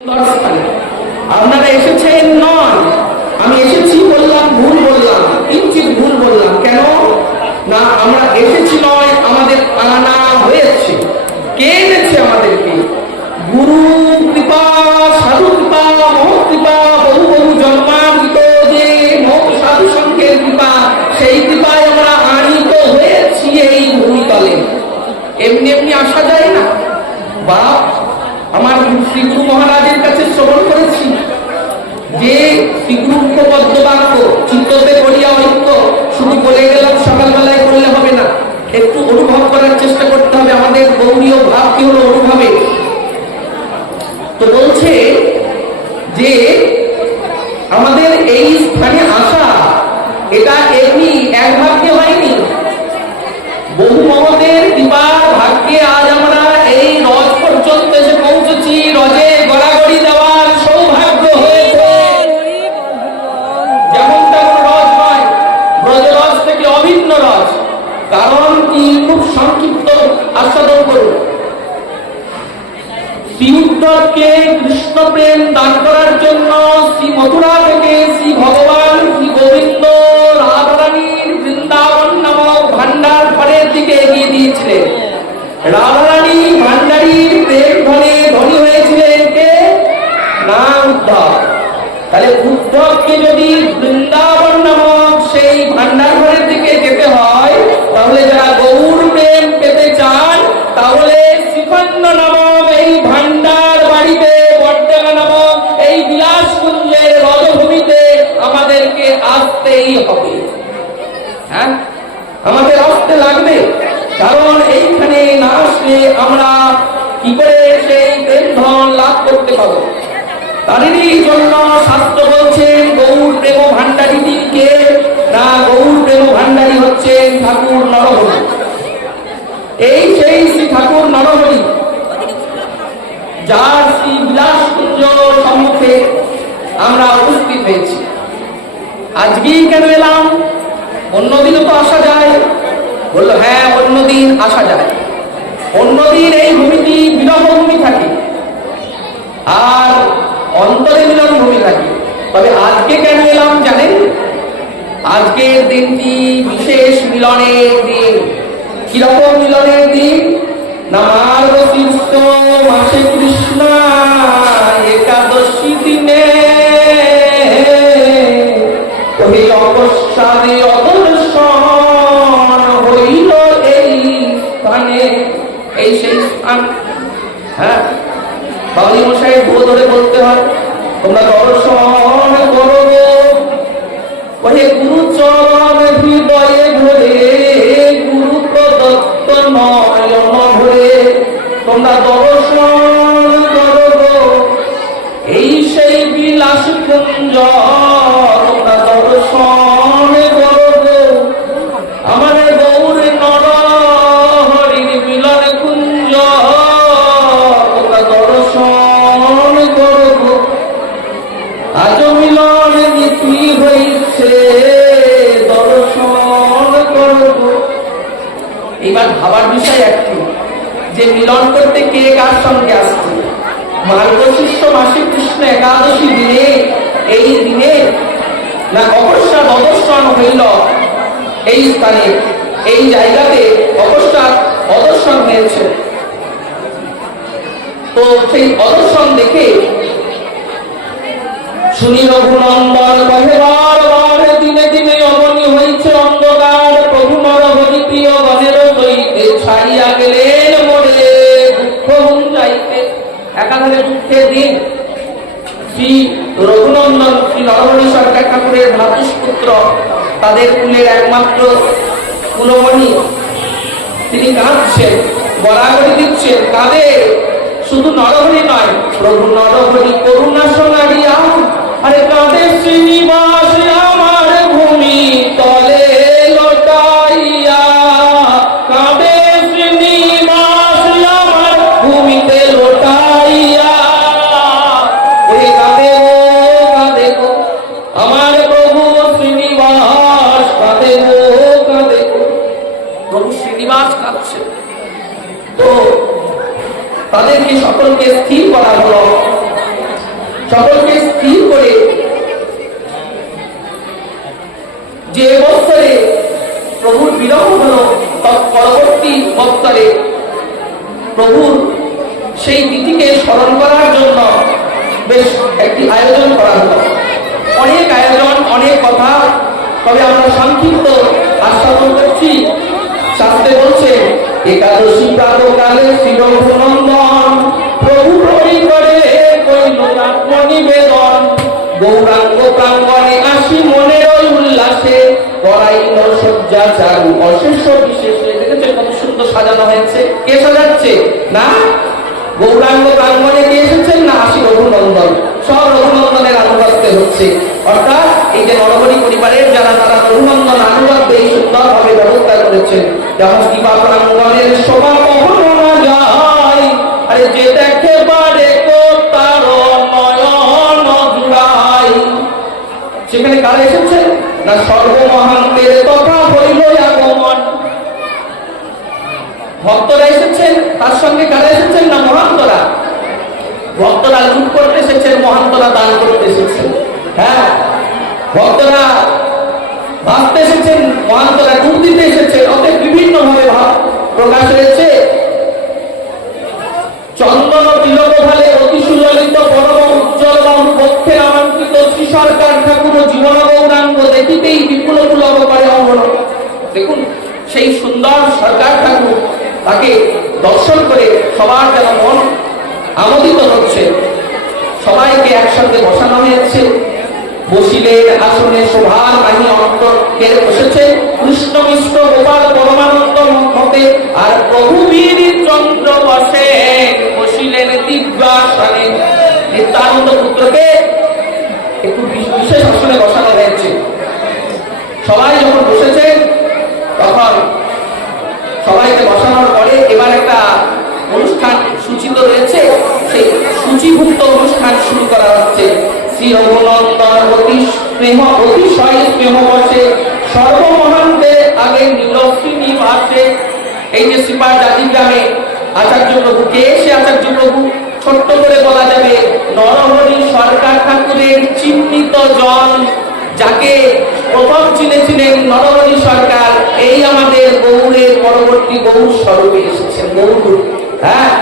আপনারা এসেছেন নয়, আমি এসেছি বললাম, ভুল বললাম, কিঞ্চিত ভুল বললাম। কেন না, আমরা এসেছি নয়, আমাদের আনা হয়েছে। কে এনেছে আমাদেরকে? গুরু কৃপা, সাধু কৃপা, মহৎ কৃপা, বহু বহু জন্মার্জিত যে মহৎ সাধু সঙ্গের কৃপা, সেই কৃপায় আমরা আনিত হয়েছি এই ভূমিতলে। এমনি এমনি আসা যায় না। বা আমার শ্রী গুরু মহারাজের কাছে শ্রবণ করেছি যে শ্রী গুরু উপপদ্য বাক্য চিত্ততে করিয়া ঐক্য শুধু বলে গেলাম, সকালবেলায় করলে হবে না, একটু অনুভব করার চেষ্টা করতে হবে। আমাদের গৌরীয় ভাব কি হলো অনুভবে। তো বলছে যে আমাদের এই স্থানে আসা এটা এমনি এক ভাগ্যে হয়নি, বহু মহতের কৃপার ভাগ্যে আজ আমরা এই রজ পর্যন্ত এসে পৌঁছেছি। রজে গড়াগড়ি দেওয়ার সৌভাগ্য হয়েছে। যেমন তেমন রজ নয়, ব্রজরজ থেকে অভিন্ন রজ। কারণ কি? খুব সংক্ষিপ্ত আস্বাদন করুন। শ্রী উদ্ধবকে কৃষ্ণ প্রেম দান করার জন্য শ্রী মথুরা থেকে শ্রী ভগবান শ্রী গোবিন্দ রাধারানীর বৃন্দাবন নামক ভান্ডার ঘরের দিকে এগিয়ে দিয়েছিলেন। রাধারানী ভান্ডারীর প্রেম ধনে ধনী হয়েছিলেন কে? না, উদ্ধব। তাহলে উদ্ধবকে যদি বৃন্দাবন নামক সেই ভান্ডার ঘরের দিকে যেতে হয়, তাহলে যারা গৌর প্রেম পেতে চান, তাহলে শ্রীখণ্ড নামক এই ভান্ডার বাড়িতে, বটডাঙ্গা নামক এই বিলাসকুঞ্জের রজভূমিতে আমাদেরকে আসতেই হবে। হ্যাঁ, আমাদের আসতে লাগবে। কারণ এইখানে না আসলে আমরা কি করে সেই প্রেম ধন লাভ করতে পারবো? তাদেরই জন্য শাস্ত্র বলছেন গৌর প্রেম ভান্ডারী কে না, গৌর প্রেম ভান্ডারী হচ্ছেন ঠাকুর নরহরি। এই সেই শ্রী ঠাকুর নরহরি, যার শ্রী বিলাসকুঞ্জ সম্মুখে আমরা উপস্থিত হয়েছি। আজকেই কেন এলাম? অন্যদিনও তো আসা যায়। বললো হ্যাঁ, অন্যদিন আসা যায়। অন্যদিন এই ভূমিটি বিরহ ভূমি থাকে আর অন্তরে মিলন ভূমি থাকে। তবে আজকে কেন এলাম জানেন? আজকের দিনটি বিশেষ মিলনের দিন। কিরকম মিলনের দিন? না, মার্গশীর্ষ মাসে কৃষ্ণ একাদশী দিনে ওই অবসাদে অদর্শন হইল এই স্থানে। এই সেই স্থান। হ্যাঁ, বাউলি মশাই ভুল ধরে বলতে হয়, তোমরা দর্শন করো ওহে গুরু চরণ হৃদয়ে ভরে, গুরু প্রদত্ত নয়ন ভরে তোমরা দর্শন করো এই সেই বিলাস কুঞ্জ। তোমরা দর্শন করো আমার গৌর নর হরির মিলন কুঞ্জ। তোমরা দর্শন করো, আজ মিলন নীতি হইছে, দর্শন করো। এবার ভাবার বিষয় একটি, যে মিলন করতে কে কার সঙ্গে আসছে? মার্গশীর্ষ মাসে কৃষ্ণ একাদশী দিনে, এই দিনে না অকস্মাৎ অদর্শন হইল এই স্থানে, এই জায়গাতে অকস্মাৎ অদর্শন হয়েছে। তো সেই অদর্শন দেখে শুনি রঘুনন্দন কহে বার বার দিনে দিনে অবনী হয়েছে অন্ধকার, প্রভু নরহরি প্রিয় গণের দইতে ছাড়িয়া গেলেন মোরে দুঃখ যাইতে। একাধারে দুঃখের দিন। শ্রী রঘুনন্দন শ্রী নরহরি সরকার ঠাকুরের ভ্রাতুষ্পুত্র, তাদের কুলের একমাত্র কুলমণি, তিনি কাঁদছেন, গড়াগড়ি দিচ্ছেন। কাঁদে শুধু নরহরি নয়, প্রভু নরহরি করুণা সোনারিয়া। আরে কাঁদে শ্রীনিবাস আমার ভূমি তলে লটাইয়া, কাঁদে শ্রীনিবাস আমার ভূমিতে লটাইয়া। ওই কাঁদে গো, কাঁদে গো আমার প্রভু শ্রীনিবাস, কাঁদে গো, কাঁদে গো। প্রভু শ্রীনিবাস কাঁদছে। তো তাদেরকে সকলকে স্থির করা হলো। সকলকে স্থির করে যে বৎসরে প্রভুর বিরহ হলো পরবর্তী বৎসরে প্রভুর সেই তিথিকে স্মরণ করার জন্য বেশ একটি আয়োজন করা হলো। অনেক আয়োজন, অনেক কথা, তবে আমরা সংক্ষিপ্ত আস্বাদন করছি। শাস্ত্রে বলছে, একাদশী প্রাতকালে শ্রী রঘুনন্দন প্রভু করে কইল নিবেদন, গৌরাঙ্গ প্রাঙ্গণে আসি মনের ওই উল্লাসে করাইল সজ্জা চারু অশেষ বিশেষে। দেখেছেন কত সুন্দর সাজানো হয়েছে? কে সাজাচ্ছে? না গৌরাঙ্গ প্রাঙ্গণে কে এসেছেন? না আসি রঘুনন্দন। সব রঘুনন্দনের আনুগত্যে হচ্ছে। অর্থাৎ এই যে নরহরি পরিবারের যারা, তারা রঘুনন্দন আনুগত্যে এই সুন্দরভাবে ব্যবস্থা করেছেন। যখন কৃপা প্রাঙ্গণের শোভা কখনো না যায়, আরে যে দেখে বারে তার নয়ন জুড়াই। সেখানে কারা এসেছে? না সর্বমহান্তের কথা হইল আগমন। ভক্তরা এসেছেন, তার সঙ্গে কারা এসেছেন? না মহান্তরা। ভক্তরা লুট করতে এসেছেন, মহান্তরা দান করতে এসেছেন। হ্যাঁ, ভক্তরা ভাবতে এসেছেন, মহান্তরা ডুব দিতে এসেছেন। অতএব বিভিন্ন ভাবে ভাব প্রকাশ হয়েছে। চন্দন তিলক ভালে অতি সুললিত পরম উজ্জ্বল বাহু পক্ষে আমন্ত্রিত শ্রী সরকার ঠাকুর জীবন গৌরাঙ্গ দেখিতেই বিপুল পুলক করে অমর। দেখুন সেই সুন্দর সরকার ঠাকুর, তাকে দর্শন করে সবার যেন মন আমোদিত হচ্ছে। সবাইকে একসঙ্গে বসানো হয়েছে। বসিলেন আসনে শোভার মাহি অন্তর কে বসেছে কৃষ্ণ মিশ্র গোপাল পরমানন্দ মুখতে, আর প্রভু বীর চন্দ্র বসে বসিলেন দিব্যাসনে। নিত্যানন্দ পুত্রকে একটু বিশেষ আসনে বসানো হয়েছে। সবাই যখন বসেছেন, তখন সবাইকে বসানোর পরে এবার একটা অনুষ্ঠান সূচিত রয়েছে। সেই সূচিভুক্ত অনুষ্ঠান শুরু করা হচ্ছে। শ্রী রঘুনন্দন অতিশয় প্রেম বসে সর্বমহান্তে আগে নীল শ্রীনিবাসে। এই যে শ্রীপাদ জাতি গ্রামে আচার্য প্রভু, কে সে আচার্য প্রভু? ছোট্ট করে বলা যাবে নরহরি সরকার ঠাকুরের চিহ্নিত জন, যাকে প্রথম চিনেছিলেন নরহরি সরকার। এই আমাদের গৌড়ের পরবর্তী গৌর স্বরূপে এসেছেন। গৌর, হ্যাঁ,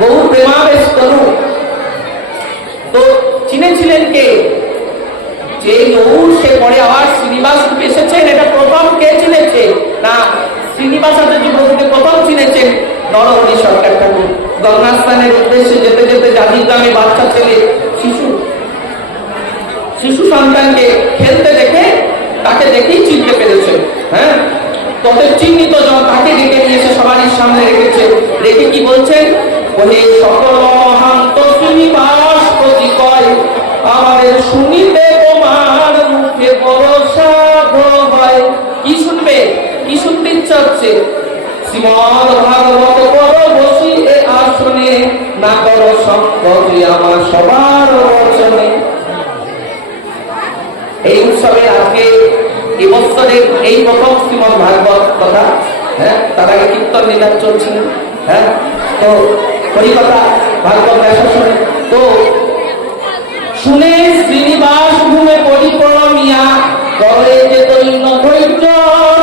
গৌর প্রেমাবেশ তরু। তো চিনেছিলেন কে? যে গৌর, সে পরে আবার শ্রীনিবাস রূপে এসেছেন। এটা প্রথম কে চিনেছে? না শ্রীনিবাস আচার্য প্রভুকে প্রথম চিনেছেন নরহরি সরকার ঠাকুর। গঙ্গা স্নানের উদ্দেশ্যে যেতে যেতে জাতির গ্রামে বাচ্চা ছেলে, শিশু সন্তানকে খেলতে দেখে, তাকে দেখেই চিনতে পেরেছে। হ্যাঁ, তবে চিহ্নিত জন তাকে ডেকে নিয়ে এসে সবারই সামনে রেখেছে। রেখে কি বলছেন? বলে সকল মহান্ত শ্রীনিবাস প্রতি কয়, আমাদের শুনিতে তোমার মুখে ভরসা হয়। কি শুনবে? কি শুনতে ইচ্ছা হচ্ছে? শ্রীমদ ভাগবত কর বসি এ আসনে, না করো সংকটে আমার সবার বচনে। এই উৎসবে আজকে এই বৎসরের এই প্রথম শ্রীমদ ভাগবত কথা। হ্যাঁ, তার আগে কীর্তন নিলাম চলছিল। হ্যাঁ, তো হরিকথা ভাগবত শুনে তো শুনে শ্রীনিবাস ঘুমে পরিক্রমিয়া করে যে দৈন্য ধৈর্য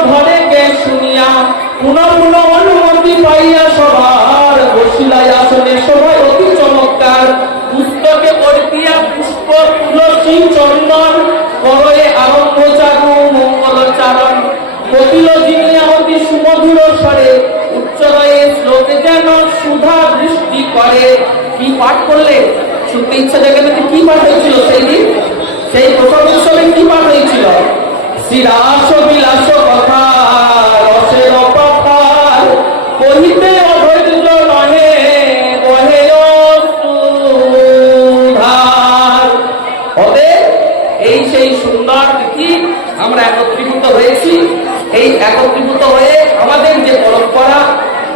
ধরে কে শুনিয়া, পুনঃ পুনঃ অনুমতি পাইয়া সবার বসিলাই আসনে সবাই অতি চমৎকার। পুস্তকে পড়িয়া পুষ্প তুলসী চন্দন করে আরম্ভ চারু মঙ্গল চারণ, কপিল জিনিয়া অতি সুমধুর স্বরে উচ্চরয়ে শ্লোকে যেন সুধা দৃষ্টি করে। কি পাঠ করলে? শুনতে ইচ্ছা জায়গা থেকে কি পাঠ হয়েছিল সেই দিন? সেই প্রথম উৎসবে কি পাঠ হয়েছিল? শ্রীরাস বিলাস কথা রসের অপকার কহিতে অধৈর্য নহে বহে সুধার। অতএব এই সেই সুন্দর তিথি আমরা একত্রীভূত হয়েছি। এই একত্রীভূত হয়ে আমাদের যে পরম্পরা,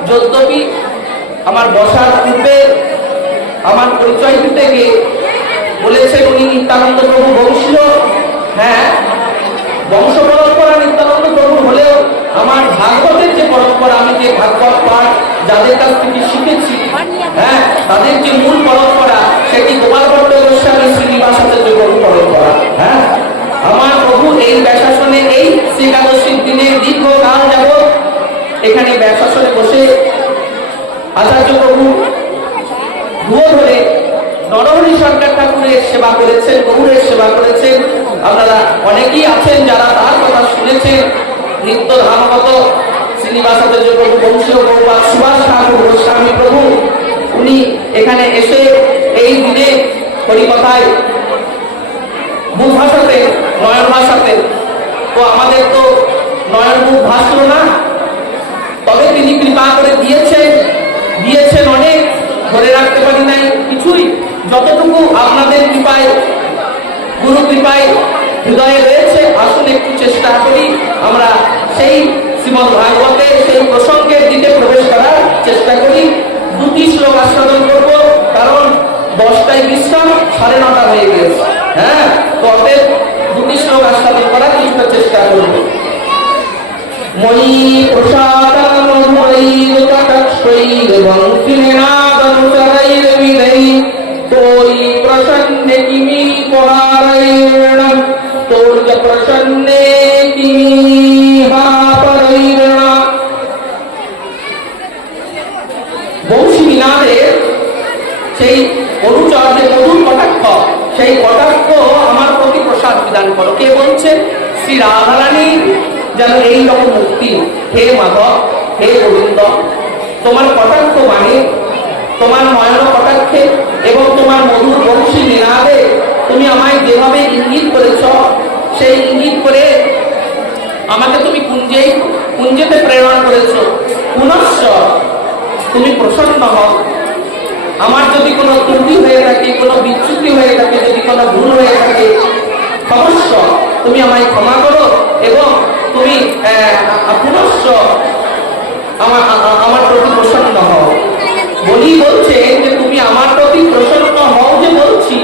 যদ্যপি আমার বসার পূর্বে আমার পরিচয় দিতে গিয়ে বলেছেন উনি নিত্যানন্দ প্রভু বংশীয়। হ্যাঁ, বংশ পরম্পরা নিত্যানন্দ প্রভু হলেও আমার ভাগবতের যে পরম্পরা, আমি যে ভাগবত পাঠ যাদের কাছ থেকে শিখেছি, হ্যাঁ, তাদের যে মূল পরম্পরা, সেটি গোপাল ভট্ট গোস্বামী সরকার ঠাকুরের সেবা করেছেন, গৌরের সেবা করেছেন। আপনারা অনেকেই আছেন যারা তার কথা শুনেছেন। নিত্য ধামগত শ্রীনিবাসাচার্য প্রভু, বংশীয় গৌরবাদ সুভাষ ঠাকুর গোস্বামী প্রভু, উনি এখানে এসে এই দিনে হরিকথায় মুখ ভাসাতে, নয়ন ভাসাতে। তো আমাদের তো নয়ন মুখ ভাসল না, তবে তিনি কৃপা করে দিয়েছেন অনেক, ধরে রাখতে পারি নাই কিছুই। যতটুকু আপনাদের কৃপায়, গুরু কৃপায় হৃদয়ে রয়েছে, আসুন একটু চেষ্টা করি আমরা সেই শ্রীমদ ভাগবতে সেই প্রসঙ্গের দিকে প্রবেশ করার চেষ্টা করি। দুটি শ্লোক আস্বাদন করব, কারণ 10টায় বিশ্রাম, 9:30 হয়ে গেছে। হ্যাঁ, তো অতএব দুটি শ্লোক আস্বাদন করার কিছুটা চেষ্টা করব। ময়ি প্রসাদানৈরকটাক্ষৈর্বংশীনাদনুচরৈর্বিদৈ তোয়ি প্রসন্নে কিমি পরারৈর্ণম তোর্য প্রসন্নে কিমি হাপরৈর্ণা। বংশী নিনাদের সেই অনুচর, যে মধুর কটাক্ষ, সেই কটাক্ষ আমার প্রতি প্রসাদ বিধান করো। কে বলছেন? শ্রী রাধারানী যেন এই রকম মুক্তি। হে মাধব, হে গোবিন্দ, তোমার কটাক্ষ মানে তোমার নয়ন কটাক্ষে এবং তোমার মধুর বংশী নিনাদে তুমি আমায় যেভাবে ইঙ্গিত করেছ, সেই ইঙ্গিত করে আমাকে তুমি কুঞ্জেতে প্রেরণ করেছ। পুনশ্চ তুমি প্রসন্ন হও। আমার যদি কোনো ত্রুটি হয়ে থাকে, কোনো বিচ্যুতি হয়ে থাকে, যদি কোনো ভুল হয়ে থাকে, অবশ্য তুমি আমায় ক্ষমা করো এবং তুমি পুনশ্চ আমার প্রতি প্রসন্ন হও। বলি বলছে যে তুমি আমার প্রতি প্রসন্ন হও যে বলছি,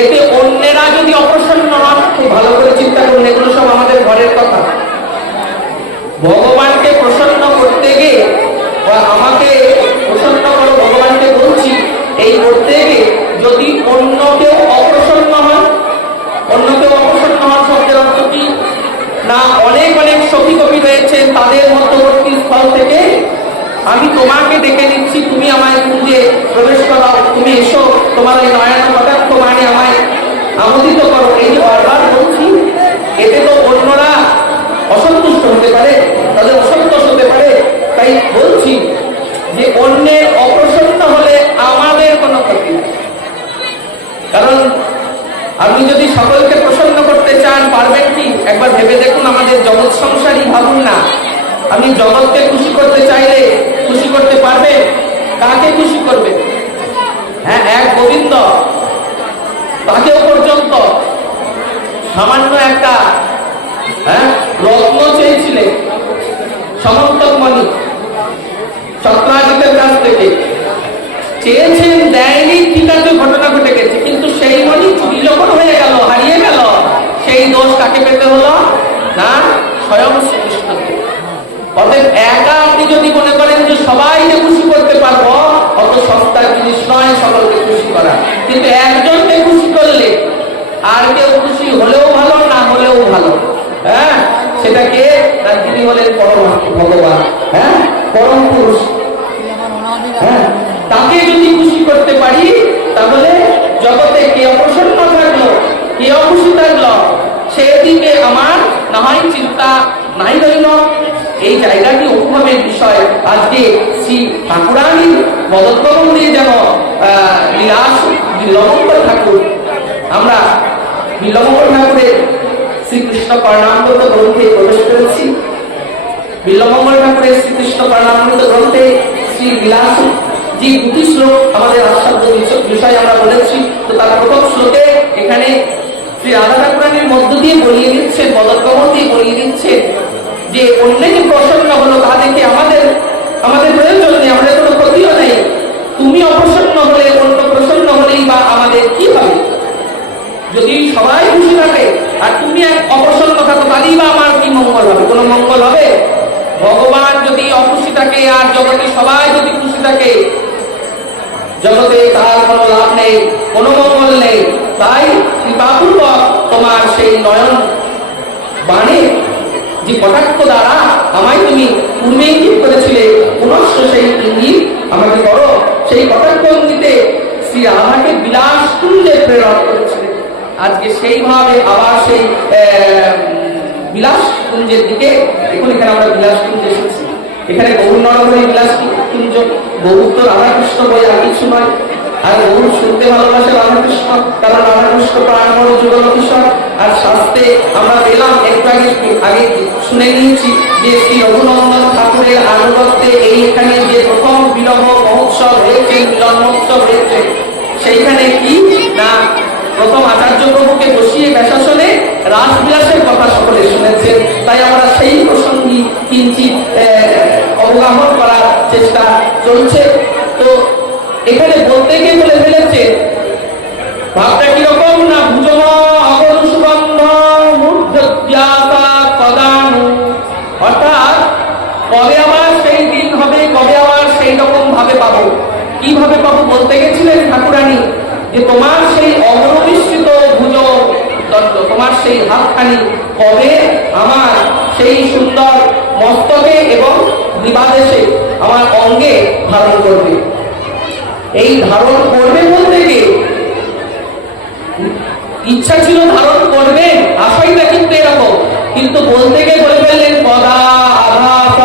এতে অন্যেরা যদি অপ্রসন্ন হন, খুব ভালো করে চিন্তা করুন, এগুলো সব আমাদের ঘরের কথা। ভগবানকে প্রসন্ন করতে গিয়ে বা আমাকে প্রসন্ন করো ভগবানকে বলছি, এই করতে গিয়ে যদি অন্য কেউ অপ্রসন্ন হন, শব্দের অর্থ কি না, অনেক সখী কবি রয়েছেন, তাদের মধ্যবর্তী স্থল থেকে আমি তোমাকে ডেকে নিচ্ছি, তুমি আমায় কুঞ্জে প্রবেশ করাও, তুমি এসো, তোমার এই নয়ন কটাক্ষ মানে আমায় আমোদিত করো, এই বারবার বলছি। এতে তো অন্যরা অসন্তুষ্ট হতে পারে, তাদের অসন্তোষ হতে পারে। তাই বলছি যে অন্যের অপ্রসন্ন হলে আমাদের কোনো ক্ষতি নেই। কারণ আপনি যদি সকলকে প্রসন্ন করতে চান, পারবেন কি? একবার ভেবে দেখুন, আমাদের জগৎ সংসারী ভাবুন না। আপনি জগৎকে খুশি করতে চাইলে খুশি করতে পারবেন? কাকে খুশি করবে? হ্যাঁ, এক গোবিন্দ, তাকেও পর্যন্ত সামান্য একটা রত্ন চেয়েছিলেন সমন্তকমণি চক্রাজিতের কাছ থেকে, চেয়েছেন, দেয়নি, ঠিক আছে, ঘটনা ঘটে গেছে, কিন্তু সেই মণি চুরি যখন হয়ে গেল, হারিয়ে গেল, সেই দোষ কাকে পেতে হলো? না, স্বয়ং শ্রীকৃষ্ণকে। অতএব একা আপনি যদি মনে করেন যে সবাইকে খুশি করতে পারবো, অত সস্তার জিনিস নয় সকলকে খুশি করা। কিন্তু একজনকে খুশি করলে আর কেউ খুশি হলেও ভালো, না হলেও ভালো। হ্যাঁ, সেটাকে তিনি হলেন পরম ভগবান, হ্যাঁ, পরম পুরুষ। হ্যাঁ, তাকে যদি খুশি করতে পারি, তাহলে জগতে কে অপ্রসন্ন থাকলো, কে অখুশি থাকলো, সেদিকে আমার না হয় চিন্তা নাই রইল। এই জায়গাটি অনুভবের বিষয়। আজকে শ্রী ঠাকুরানীর মদতকরণ দিয়ে যেন লীলাস বিল্লমঙ্গল ঠাকুর, আমরা বিল্লমঙ্গল ঠাকুরের শ্রীকৃষ্ণ কর্ণামৃত গ্রন্থে প্রবেশ করেছি। বিল্লমঙ্গল ঠাকুরের শ্রীকৃষ্ণ কর্ণামৃত গ্রন্থে শ্রী বিলাস যে দুটি শ্লোক আমাদের আস্বাদ্য বিষয় আমরা বলেছি। তো তার প্রথম শ্লোকে এখানে শ্রী রাধা ঠাকুরানীর মধ্য দিয়ে বলিয়ে দিচ্ছে, পদকমল দিয়ে বলিয়ে দিচ্ছে যে অন্যকে প্রসন্ন হলো, তা দেখে আমাদের প্রয়োজন নেই, আমাদের কোনো ক্ষতিও নেই। তুমি অপ্রসন্ন হলে, অন্য প্রসন্ন হলেই বা আমাদের কি হবে? যদি সবাই খুশি থাকে আর তুমি এক অপ্রসন্ন থাকো, তাহলেই বা আমার কি মঙ্গল হবে? কোনো মঙ্গল হবে? ভগবান যদি অখুশি থাকে আর জগতে সবাই যদি খুশি থাকে, জগতে তার কোনো লাভ নেই, কোনো মঙ্গল নেই। তাই কৃপাপূর্বক তোমার সেই নয়ন বাণী যে কটাক্ষ দ্বারা আমায় তুমি পূর্বে ইঙ্গিত করেছিলে, পুনশ্চ সেই ইঙ্গিত আমাকে করো। সেই কটাক্ষ ইঙ্গিতে শ্রী রাধাকে বিলাস কুঞ্জে আজকে সেইভাবে আবার সেই বিলাসকুঞ্জের দিকে, দেখুন এখানে আমরা বিলাসকুঞ্জে এসেছি, এখানে গৌর নরহরি বিলাসকুঞ্জ, গৌর তো রাধাকৃষ্ণ বলে আর কিছু নয়। আর গৌর শুনতে ভালোবাসে রাধাকৃষ্ণ, কারণ রাধাকৃষ্ণ প্রাণময় যুগল কিশোর। আর শাস্ত্রে আমরা পেলাম একটু আগে শুনে নিয়েছি যে শ্রী রঘুনন্দন ঠাকুরের আনুগত্যে এইখানে যে প্রথম বিরহ মহোৎসব হয়েছে, মিলন মহোৎসব হয়েছে, সেইখানে কি না প্রথম আচার্য প্রভুকে বসিয়ে ব্যাসাসনে রাসবিলাসের কথা সকলে শুনেছেন। তাই আমরা সেই প্রসঙ্গে কিঞ্চিত অবগাহন করার চেষ্টা চলছে। তো এখানে বলতে গিয়ে বলে ফেলেছে, ভাবটা কিরকম না ভুজম অগরু সুগন্ধ মূর্ধজ্ঞাতা পদানু, অর্থাৎ কবে আবার সেই দিন হবে, কবে আবার সেই রকম ভাবে পাবো। কিভাবে পাবো বলতে গেছিলেন ঠাকুরানী যে তোমার সেই অগরবিস্তৃত ভুজ দণ্ড, তোমার সেই হাতখানি কবে আমার সেই সুন্দর মস্তকে এবং নিবাদেশে আমার অঙ্গে ধারণ করবে। এই ধারণ করবে বলতে গিয়ে ইচ্ছা ছিল ধারণ করবেন, আশাইটা কিন্তু এরকম, কিন্তু বলতে গিয়ে বলে ফেললেন পদা আভাস,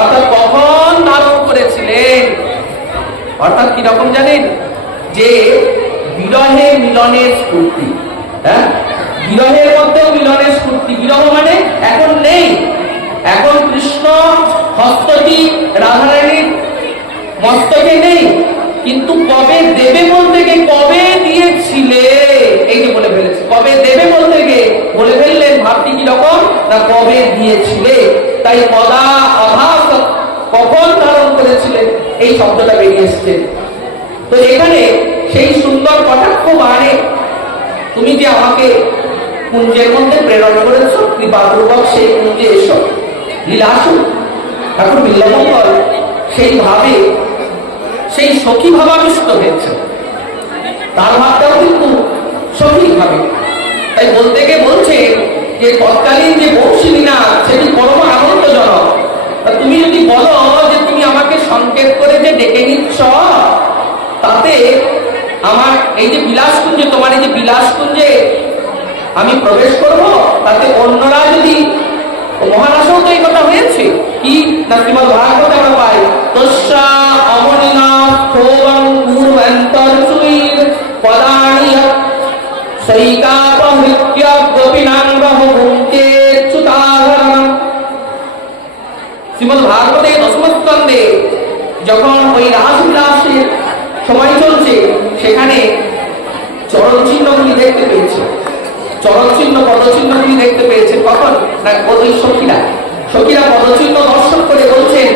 অর্থাৎ কখন ধারণ করেছিলেন। অর্থাৎ কিরকম জানেন, যে বিরহে মিলনের স্ফূর্তি, হ্যাঁ বিরহের মধ্যেও মিলনের স্ফূর্তি। বিরহ মানে এখন নেই, এখন কৃষ্ণ হস্তটি রাধারানীর মস্তকে নেই, কিন্তু কবে দেবে বলতে গিয়ে কবে দিয়েছিলে, এই যে বলে ফেলেছে কবে দেবে বলতে গিয়ে বলে ফেললেন ভাবটি কিরকম না কবে দিয়েছিলে। তাই পদা আভাস, কখন ধারণ করেছিলেন, এই শব্দটা বেরিয়ে এসছে। তো এখানে সেই সুন্দর কটাক্ষ মানে তুমি যে আমাকে কুঞ্জের মধ্যে প্রেরণ করেছ, কৃপাপূর্বক সেই কুঞ্জে এসো, লীলাসু ঠাকুর বিল্লমঙ্গল সেইভাবে সেই সখী ভাবাবিষ্ট হয়েছে, তার ভাবটাও কিন্তু সখী ভাবে। তাই বলতে গিয়ে বলছে যে তৎকালীন যে বংশী না সেটি পরম আনন্দজনক। তুমি যদি বলো যে তুমি আমাকে সংকেত করে যে ডেকে নিচ্ছ, তাতে আমার এই যে বিলাসকুঞ্জে, তোমার এই যে বিলাসকুঞ্জে আমি প্রবেশ করব, তাতে অন্যরা যদি, মহানাসেও তো এই কথা হয়েছে কি না শ্রীমদ ভাগবতে আমরা পাই, তস্যা অমনিনা স্থোবং পূর্বান্তরসুইর পদানি সৈকাপহৃত্য গোপীনাং বহুভুঙ্কে চ্যুতাধরণম। শ্রীমদ ভাগবতে দশম স্কন্ধে যখন ওই রাসবিলাসের সময় চলছে, সেখানে চরণ চিহ্নগুলি দেখতে পেয়েছে, চরণ চিহ্ন পদচিহ্নগুলি দেখতে পেয়েছে। কখন না ওই সখীরা পদচিহ্ন দর্শন করে বলছেন,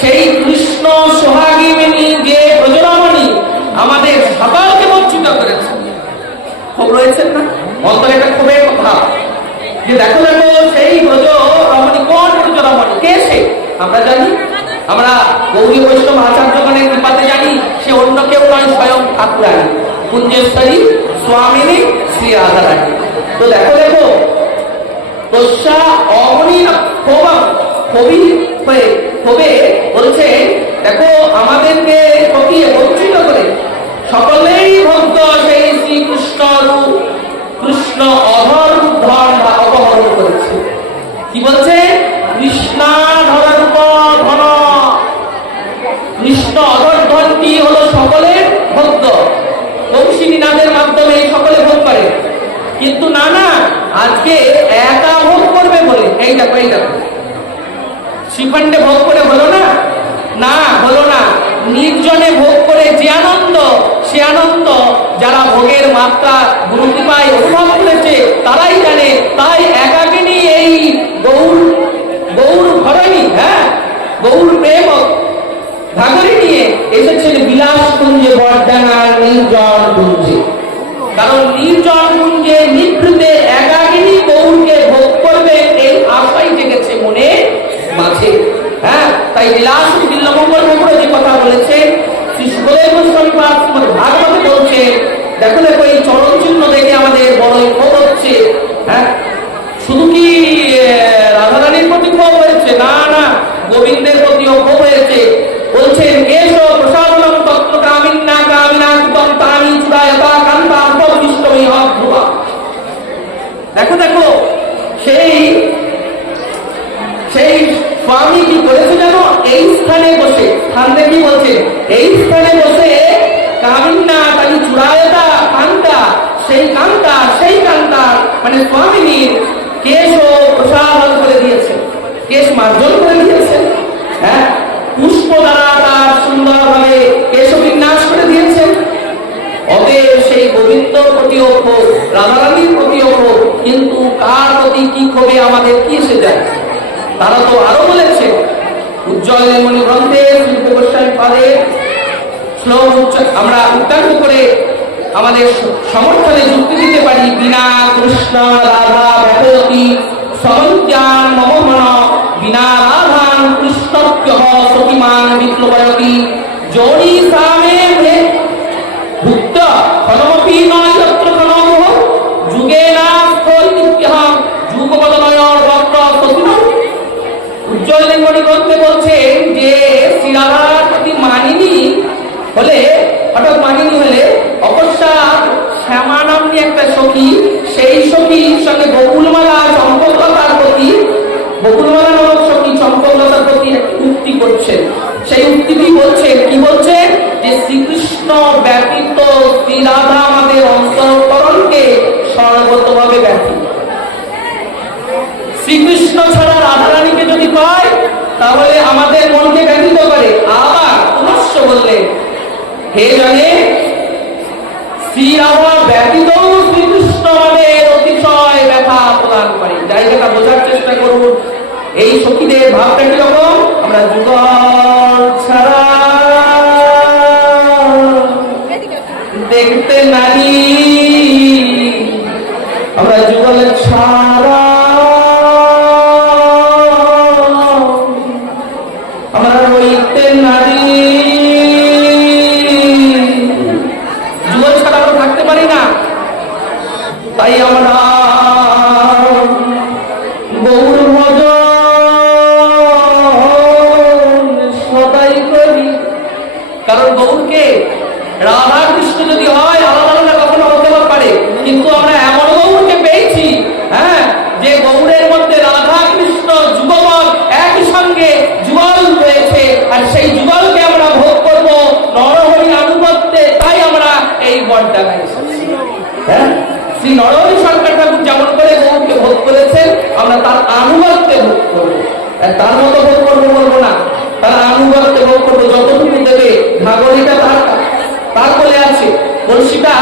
সেই কৃষ্ণ সোহাগিনী যে ব্রজরমণী আমাদের সকলকে বঞ্চিত করেছে। খুব রয়েছেন না অন্তরে একটা খুবই ভাব যে দেখো দেখো সেই ব্রজ রমণী, কোন ব্রজ রমণী, কে সে আমরা জানি, আমরা গৌরী বৈষ্ণব আচার্যগণের কৃপাতে জানি সে অন্য কেউ নয়, স্বয়ং ঠাকুরানী কুঞ্জেশ্বরী স্বামিনী শ্রী রাধারানী। তো দেখো দেখো তস্যা অমনি কবি হয়ে কবে বলছে, দেখো আমাদেরকে ঠকিয়ে বঞ্চিত করে সকলেই ভক্ত সেই শ্রীকৃষ্ণ রূপ, কৃষ্ণ অধর ধন বা অপহরণ করেছে। কি বলছে, কৃষ্ণাধর রূপ ধন, কৃষ্ণ অধর ধনটি হলো সকলের ভক্ত, বংশীনাথের মাধ্যমে সকলে ভোগ করে। কিন্তু না না, আজকে একা ভোগ করবে বলে, এই দেখো শ্রীখণ্ডে ভোগ করে হলো না, না হলো না, নির্জনে ভোগ করে যে আনন্দ, সে আনন্দ যারা ভোগের মাত্রা গুরু কৃপায় অনুভব করেছে তারাই জানে। তাই একাকিনী এই গৌর ঘরণী, হ্যাঁ গৌর প্রেম ভাগরে নিয়ে এসেছেন বিলাস কুঞ্জে, বরডাঙ্গার নির্জন কুঞ্জে। কারণ নির্জন কুঞ্জে নিভৃতে একাকিনী গৌরকে ভোগ করবে এই আশাই জেগেছে মনে মাঝে। হ্যাঁ, তাই বিলাস বিল্লমঙ্গল ঠাকুর যে কথা বলেছে, শ্রী সুখদেব গোস্বামী ভাগবতে বলছে, দেখো দেখো এই চরণ চিহ্ন দেখে আমাদের বড়ই ক্ষোভ হচ্ছে। হ্যাঁ, শুধু কি রাধারানীর প্রতি ক্ষোভ হয়েছে? না না, গোবিন্দের প্রতিও ক্ষোভ হয়েছে। বলছেন এসো প্রসাদম তত্ত্ব কামিনা কামিনা কুতম তানি চূড়ায়তা কান্তা উপবিষ্টমি অভ্রুবা। সেই কান্তার মানে স্বামিনীর কেশ ও প্রসারণ করে দিয়েছে, কেশ মার্জন করে দিয়েছে, হ্যাঁ, পুষ্প দ্বারা তার সুন্দরভাবে কেশ বিন্যাস করে দিয়েছে। অতএব সেই গোবিন্দ প্রতিও ক্ষোভ, রাধারানীর প্রতিও ক্ষোভ, কিন্তু কার প্রতি কি ক্ষোভে আমাদের কি এসে যায়? তারা তো আরো বলেছে, উজ্জ্বল মণি গ্রন্থে শিল্প গোস্বামী পাদের শ্লোক আমরা উচ্চারণ করে আমাদের সমর্থনে যুক্তি দিতে পারি। বিনা কৃষ্ণ রাধা ব্যথয়তি সমন্ত্যান মম মন, বিনা রাধান কৃষ্ণপ্য সতিমান বিপ্লবয়তি, যোনি সামে মে ভুক্ত ফলমপি নয় যত্র ফলমোহ, যুগে না স্থলিত্যহম যুগবদনয় বক্র সতিন। উজ্জ্বল মণি গ্রন্থে বলছেন যে শ্রী রাধার প্রতি মানিনী হলে, হঠাৎ মানিনী হলে অকস্মাৎ শ্যামা নামনি একটা সখী, সেই সখীর সঙ্গে বকুলমালা চম্পকলতার প্রতি, বকুলমালা নামক সখী চম্পকলতার প্রতি উক্তি করছেন। সেই উক্তিটি বলছেন, কি বলছেন? যে শ্রীকৃষ্ণ ব্যতীত শ্রী রাধা আমাদের অন্তঃকরণকে সর্বতভাবে ব্যতীত। শ্রীকৃষ্ণ ছাড়া রাধারানীকে যদি পায় তাহলে আমাদের মনকে ব্যতীত করে। আবার পুনশ্চ বললেন, হে জানে শ্রী রাধা ব্যতীত শ্রীকৃষ্ণ আমাদের অতিশয় ব্যথা প্রদান করে। জায়গাটা বোঝার চেষ্টা করুন। এই সখীদের ভাবটা কিরকম? আমরা যুগল ছাড়া দেখতে নারী, আমরা যুগল ছাড়া আমরা রইতে নারী, যুগল ছাড়া আমরা থাকতে পারি না। তাই আমরা গৌর ভজন সদাই করি। কারণ গৌরকে রাধা কৃষ্ণ যদি হয় আলাদা আলাদা কখনো হতে পারে, কিন্তু আমরা এমন গৌরকে পেয়েছি, হ্যাঁ, যে গৌরের মধ্যে রাধা কৃষ্ণ যুগপৎ একই সঙ্গে যুগল রয়েছে, আর সেই যুগলকে আমরা ভোগ করবো নরহরি আনুগত্যে। তাই আমরা এই বরটা গাইছি, হ্যাঁ। শ্রী নরহরি সরকার ঠাকুর যেমন করে গৌরকে ভোগ করেছেন, আমরা তার আনুগত্যে ভোগ করবো, তার মতো ভোগ করবো বলবো না, তার আনুগত্যে ভোগ করবো। যতটুকু দেবে, ঘাগরিটা তার কোলে আছে, বড়শিটা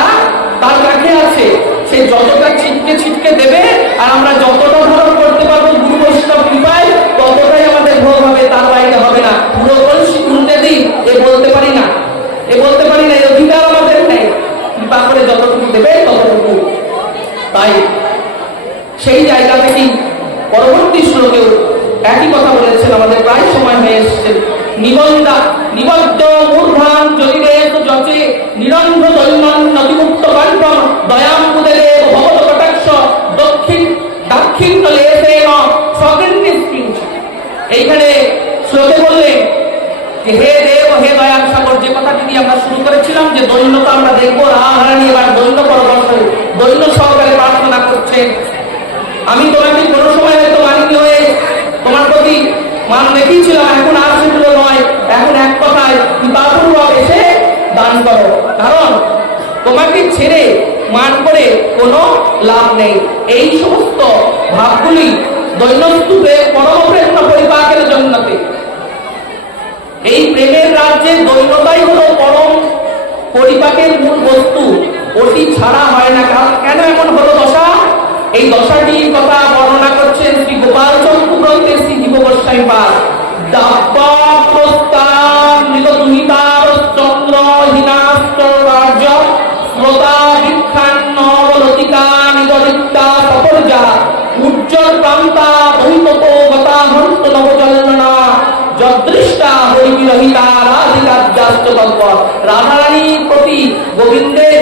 তার কাছে আছে, সে যতটা ছিটকে দেবে, আর আমরা যতটা ধারণ করতে পারবো গুরু বৈষ্ণব কৃপায়, ততটাই আমাদের ভোগ হবে, তার বাইরে হবে না। পুরো বড়শি উল্টে দিই এ বলতে পারি না, এই অধিকার আমাদের নেই। কৃপা করে যতটুকু দেবে ততটুকু। তাই সেই জায়গা থেকেই পরবর্তী শ্লোকেও একই কথা বলেছেন। আমাদের প্রায় সময় হয়ে এসছে। নিবদ্ধ মূর্ধান জলিরেত যচে নিরন্ধ দৈনন নতিমুক্ত কণ্ঠম দয়াম্বুদেরে ভগবত কটাক্ষ দাক্ষিণ্য লেসেন সগৃহ্যস্কিঞ্চ। এইখানে শ্লোকে বললেন যে হে দেব, হে দয়াল সাগর, যে কথাটি দিয়ে আমরা শুরু করেছিলাম যে দৈন্যতা আমরা দেখবো, রাধারানী এবার দৈন্য পরবর্তী দৈন্য সহকারে প্রার্থনা করছেন। আমি তোমাকে কোনো সময় হয়তো মানিনি হয়ে তোমার প্রতি মান দেখিয়েছিলাম, এখন আর সেগুলো নয়, এখন এক কথায় কৃপাপূর্বক এসে দান করো। কারণ তোমাকে ছেড়ে মান করে কোনো লাভ নেই। এই সমস্ত ভাবগুলি দৈনস্তূপে পরম প্রেম পরিপাকের জন্যতে, এই প্রেমের রাজ্যে দৈন্যতাই হলো পরম পরিপাকের মূল বস্তু, ওটি ছাড়া হয় না। কেন এমন হলো দশা? এই দশাটির কথা বর্ণনা করছেন শ্রী গোপাল চন্দ্র গ্রন্থে শ্রী জীব গোস্বামী পাদ। চন্দ্র হীনাস্ত রাজ্য শ্রোতা বিখ্যান্ন লতিকা নিগরিতা সপর্যা উজ্জ্বল প্রান্তা বহিতপো গতা হন্ত নবজলনা যদৃষ্টা হরিবিরহিতা রাধিকাদ্যাস্ত গল্প। রাধারানীর প্রতি গোবিন্দের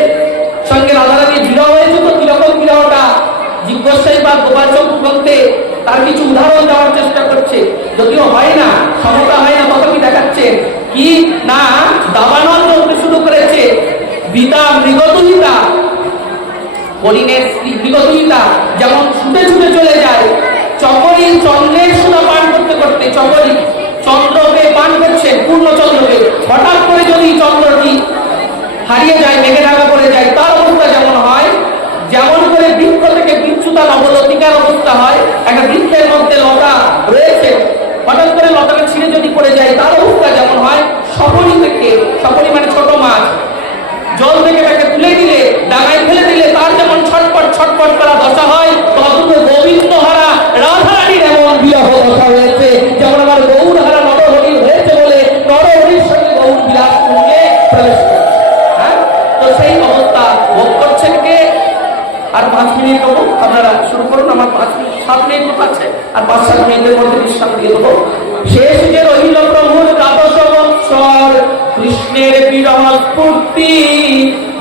সঙ্গে রাধারানীর বিরহ হয়েছে, তো কিরকম বিরহটা জিজ্ঞাসাই বা গোপাল চন্দ্র গ্রন্থে তার কিছু উদাহরণ দেওয়ার চেষ্টা করছে। যদিও হয় না, সমতা হয় না, তথাপি দেখাচ্ছে কি না দাবানল চলতে শুরু করেছে। বিতা মৃগতুলিতা, হরিণের মৃগতুলিতা যেমন ছুটে ছুটে চলে যায়, চকরি চন্দ্রের সুধা পান করতে করতে চকরি চন্দ্রকে পান করছে, পূর্ণ চন্দ্রকে, হঠাৎ করে যদি চন্দ্রটি হারিয়ে যায়, মেঘে ঢাকা পড়ে যায়, তার অবস্থা যেমন হয়, সকলি মানে ছোট মাছ, জল থেকে তাকে তুলে দিলে, ডাঙায় ফেলে দিলে তার যেমন ছটপট ছটপট করা দশা হয়, ততটুকু গোবিন্দহারা রাধারানীর এমন বিরহ দশা হয়েছে। যেমন আমার গৌরহারা নরহরি হয়েছে বলে নরহরির সঙ্গে গৌর বিলাস কুঞ্জে প্রবেশ করেছে। হ্যাঁ, তো সেই অবস্থা ভোগ করছে কে? আর 5 মিনিট দেবো, আপনারা শুরু করুন। আমার 7 মিনিট আছে, আর 5-7 মিনিটের মধ্যে বিশ্রাম দিয়ে দেবো। শেষ যে রহিল প্রভুর দ্বাদশ বৎসর, কৃষ্ণের বিরহ স্ফূর্তি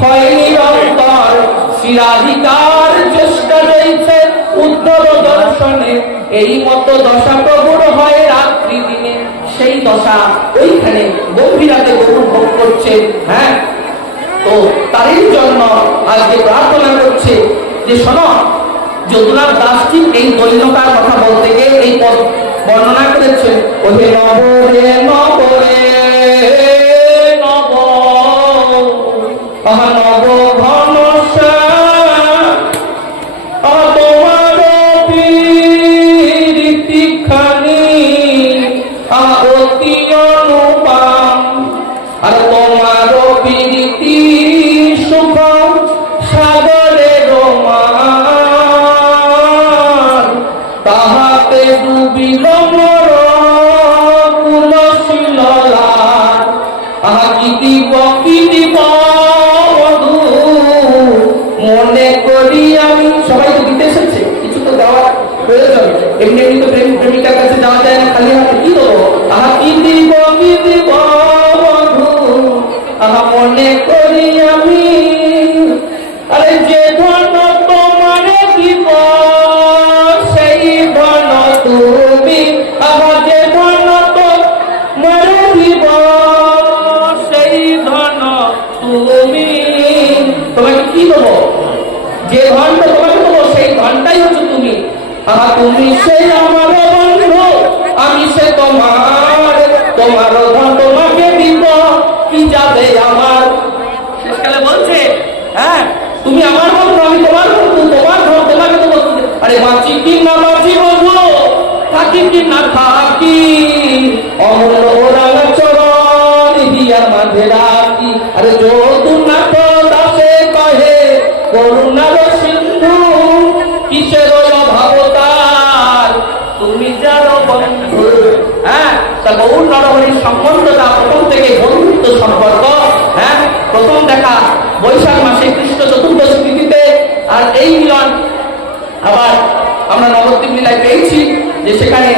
হয় নিরন্তর, শিরাধিকার চেষ্টা রয়েছে উদ্ধব দর্শনে, এই মতো দশা প্রভুর হয় রাত্রি দিনে। সেই দশা ওইখানে গভীর রাতে গরু ভোগ করছে। হ্যাঁ, তো তারই জন্য আজকে প্রার্থনা করছে যে শোনো, যদুনাথ দাস ঠিক এই দৈন্যতার কথা বলতে গিয়ে এই পদ বর্ণনা করেছেন। ওহে নবরে নবরে নব, নব ঘনশ্যাম, তোমার প্রীতিখানি অতি অনুপম, আর তোমার প্রীতি সুখ সাগরে রোমান, তাহাতে ডুবিল মোর কুলশীললা, কি দিব বধূ মনে করি আমি। সবাই তো দিতে এসেছে, কিছু তো দেওয়ার প্রয়োজন। এমনি এমনি তো প্রেমিকার কাছে যাওয়া যায় না খালি হাতে। কি দেবো? কি দিব বধূ মনে করি আমি। আরে যে ধন তোমারে দিব সেই ধন তুমি, আমার যে ধন তোমারে দিব সেই ধন তুমি। তোমাকে কি দেবো? যে ধনটা তোমাকে দেবো সেই ধনটাই হচ্ছে তুমি। তুমি সেই আমার বন্ধু, আমি সে তোমার, তোমার ধন তোমাকে দিব, কি যাবে আমার। শেষকালে বলছে, হ্যাঁ তুমি আমার বন্ধু, আমি তোমার বন্ধু, তোমার ধন তোমাকে দেবো। আরে বাঁচি কি না বাঁচি বন্ধু, থাকি কি না থাকি, অমূল্য রাঙা চরণ দিয়া মাঝে রাখি। আরে যদুনাথ দাসে কহে করুণার সিন্ধু, কিসের অভাবতার তুমি যার বন্ধু। হ্যাঁ, তা গৌর নরহরির সম্বন্ধটা প্রথম থেকে বন্ধুত্ব সম্পর্ক। হ্যাঁ, প্রথম দেখা বৈশাখ মাসে কৃষ্ণ চতুর্দশী তিথিতে, আর এই মিলন আবার আমরা নবদ্বীপ লীলায় পেয়েছি যে সেখানে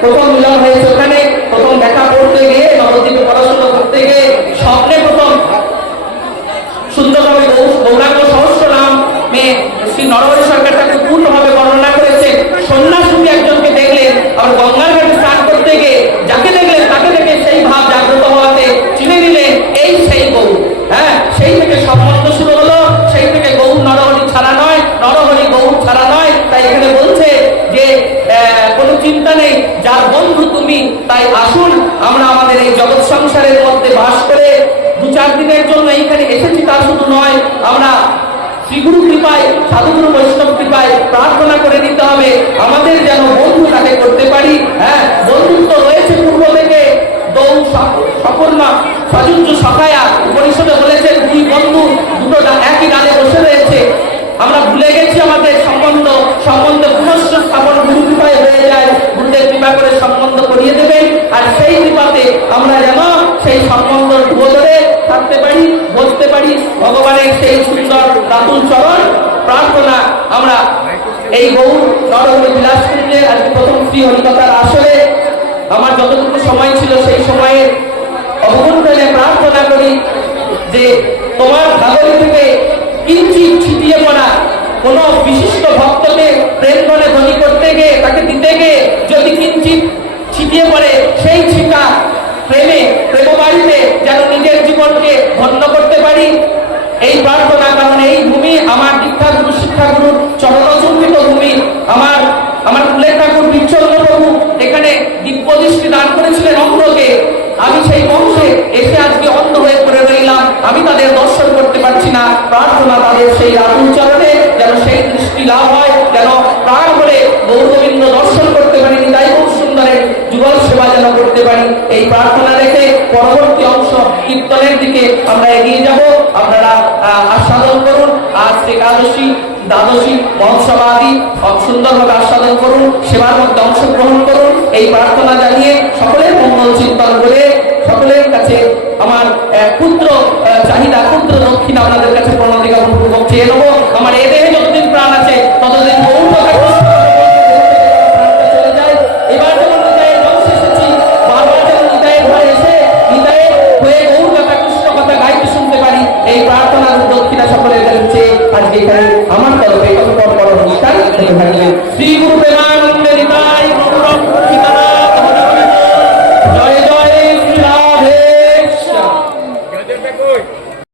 প্রথম মিলন হয়েছে। ওখানে প্রথম দেখা করতে গিয়ে, নবদ্বীপে পড়াশোনা করতে গিয়ে স্বপ্নে প্রথম সুন্দরভাবে গৌরাঙ্গ সহস্র নাম মেয়ে শ্রী নরহরি সরকার তাকে পূর্ণভাবে বর্ণনা করেছে। সন্ন্যাসী একজনকে দেখলেন, আবার গঙ্গার ঘাটে স্নান করতে গিয়ে যাকে দেখলেন তাকে দেখে সেই ভাব জাগ্রত হওয়াতে চিনে নিলেন এই সেই গৌর। হ্যাঁ, সেই থেকে সম্বন্ধ শুরু হলো। সেই থেকে গৌর নরহরি ছাড়া নয়, নরহরি গৌর ছাড়া নয়। তাই এখানে বলছে যে কোনো চিন্তা নেই, যার বন্ধু তুমি। তাই আসুন আমরা আমাদের এই জগৎ সংসারের মধ্যে বাস করে 2-4 দিনের জন্য এইখানে এসেছি তা শুধু নয়, আমরা শ্রীগুরু কৃপায়, সাধুগুরু বৈষ্ণব কৃপায় প্রার্থনা করে নিতে হবে আমাদের যেন বন্ধু তাকে করতে পারি। হ্যাঁ, বন্ধুত্ব রয়েছে পূর্ব থেকে। দৌ সকর্মা সজুঞ্জ সখায়া উপনিষদে বলেছেন, 2 বন্ধু দুটো একই ডালে বসে রয়েছে। আমরা ভুলে গেছি আমাদের সম্বন্ধ পুনশ্চ স্থাপন গুরু কৃপায় হয়ে যায়। গুরুদেব কৃপা করে সম্বন্ধ করিয়ে দেবেন, আর সেই কৃপাতে আমরা যেন সেই সম্বন্ধ ধরে থাকতে পারি, বসতে পারি। ভগবানের সেই সুন্দর রাতুল চরণ প্রার্থনা আমরা এই গৌর নরহরি বিলাস কুঞ্জে আজকে প্রথম শ্রী হরিকথার আসরে আমার যতটুকু সময় ছিল সেই সময়ে অবগুণ্ঠনে প্রার্থনা করি যে তোমার ভাগরি থেকে কিঞ্চিত ছিটিয়ে পড়া কোন বিশিষ্ট ভক্তকে প্রেম ধনে ধ্বনি করতে গিয়ে, তাকে দিতে গিয়ে যদি কিঞ্চিত ছিটিয়ে পড়ে, সেই ছিটা প্রেমবাড়িতে যেন নিজের জীবনকে ধন্য করতে পারি এই প্রার্থনা। কারণ এই ভূমি আমার দীক্ষাগুরু শিক্ষাগুরুর চরণচুম্বিত ভূমি। আমার কুলের ঠাকুর বিচ্ছন্ন প্রভু এখানে দিব্য দৃষ্টি দান করেছিলেন অন্ধকে। আমি সেই বংশে এসে আজকে অন্ধ হয়ে পড়ে রইলাম, আমি তাদের দর্শন করতে পারছি না। প্রার্থনা তাদের সেই রাতুল চরণে যেন সেই দৃষ্টি লাভ হয়, যেন প্রাণ ভরে গৌরগোবিন্দ দর্শন করতে পারি, নিতাই খুব সুন্দরের যুগল সেবা যেন করতে পারি। এই প্রার্থনা রেখে পরবর্তী অংশ কীর্তনের দিকে আমরা এগিয়ে যাব। আপনারা আস্বাদন করুন। আজ একাদশী, দ্বাদশী, মহোৎসবাদি সুন্দরভাবে আস্বাদন করুন, সেবার মধ্যে অংশগ্রহণ করুন। এই প্রার্থনা জানিয়ে সকলের মঙ্গল চিন্তন করে সকলের কাছে আমার ক্ষুদ্র চাহিদা, ক্ষুদ্র দক্ষিণ আপনাদের কাছে প্রণতিকা পূর্বক চেয়ে নেবো। আমার এ দেহে যতদিন প্রাণ আছে ততদিন বহু কথা চলে যায়। এবার যেমন নিতাইয়ের বংশে এসেছি, বারবার যেমন নিতাইয়ের ঘরে এসে নিতাইয়ের হয়ে বহু কথা, কৃষ্ণ কথা গাইতে শুনতে পারি, এই প্রার্থনার দক্ষিণা সকলের কাছে আজকে এখানে আমার তরফে কত পর অনুষ্ঠান শ্রী গুরু